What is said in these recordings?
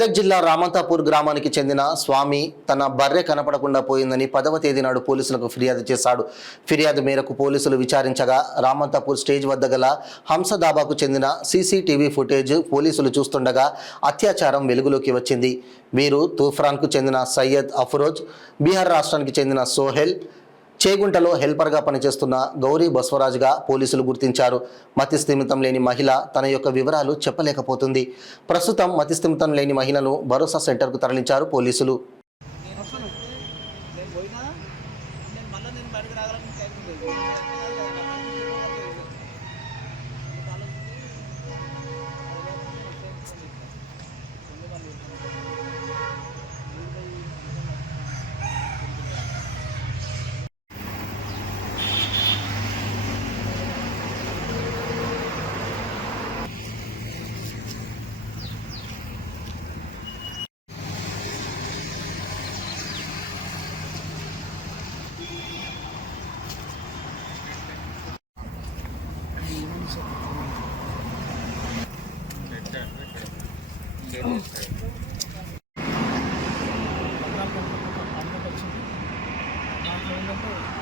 మెదక్ జిల్లా రామంతాపూర్ గ్రామానికి చెందిన స్వామి తన బర్రె కనపడకుండా పోయిందని 10వ తేదీ నాడు పోలీసులకు ఫిర్యాదు చేశాడు. ఫిర్యాదు మేరకు పోలీసులు విచారించగా రామంతాపూర్ స్టేజ్ వద్ద గల హంసదాబాకు చెందిన సీసీటీవీ ఫుటేజ్ పోలీసులు చూస్తుండగా అత్యాచారం వెలుగులోకి వచ్చింది. వీరు తూఫ్రాన్కు చెందిన సయ్యద్ అఫ్రోజ్, బీహార్ రాష్ట్రానికి చెందిన సోహెల్, చేగుంటలో హెల్పర్గా పనిచేస్తున్న గౌరీ బస్వరాజ్గా పోలీసులు గుర్తించారు. మతిస్థిమితం లేని మహిళ తన యొక్క వివరాలు చెప్పలేకపోతుంది. ప్రస్తుతం మతిస్థిమితం లేని మహిళను భరోసా సెంటర్కు తరలించారు పోలీసులు.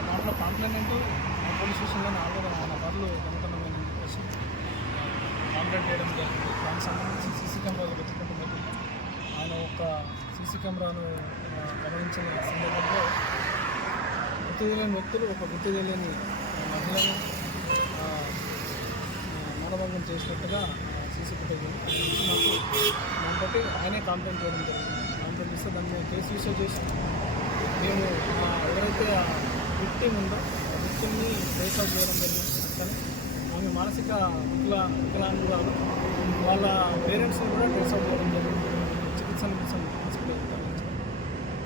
దాంట్లో కాంప్లైంట్ పోలీస్ స్టేషన్లో ఆల్రెడీ ఆయన బర్రెలు కనుగొనమని చెప్పేసి కాంప్లైంట్ చేయడం జరిగింది. దానికి సంబంధించి సీసీ కెమెరాలు వెతుకుంటున్నట్టు ఆయన ఒక సీసీ కెమెరాను గమనించిన సందర్భంలో గుర్తు తెలియని వ్యక్తులు ఒక గుర్తు తెలియని మహిళను మానభంగం చేసినట్టుగా సీసీ ఫుటేజ్ ఇచ్చినట్టు దాన్ని బట్టి ఆయనే కాంప్లైంట్ చేయడం జరిగింది. కాంప్లైంట్ ఇస్తే దాన్ని కేసు రిజిస్టర్ చేసి మేము ఎవరైతే విక్టిమ్ ఉందో ఆ విక్టిమ్ని ట్రేస్ అవుట్ చేయడం జరిగింది. కానీ ఆమె మానసిక వికలాంగురాలు వాళ్ళ పేరెంట్స్ని కూడా ట్రేస్ అవుట్ చేయడం జరిగింది. చికిత్స నిమిషం హాస్పిటల్ తరలించడం,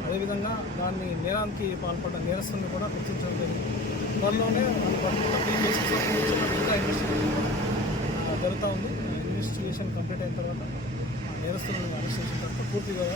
అదేవిధంగా దాన్ని నేరానికి పాల్పడ్డ నేరస్తుని కూడా గుర్తించడం జరిగింది. త్వరలోనే ఈ కేసుకి సంబంధించిన ఇంకా ఇన్వెస్టిగేషన్ జరుగుతూ ఉంది. ఇన్వెస్టిగేషన్ కంప్లీట్ అయిన తర్వాత నేరస్తులను అరెస్ట్ చేసిన తర్వాత పూర్తిగా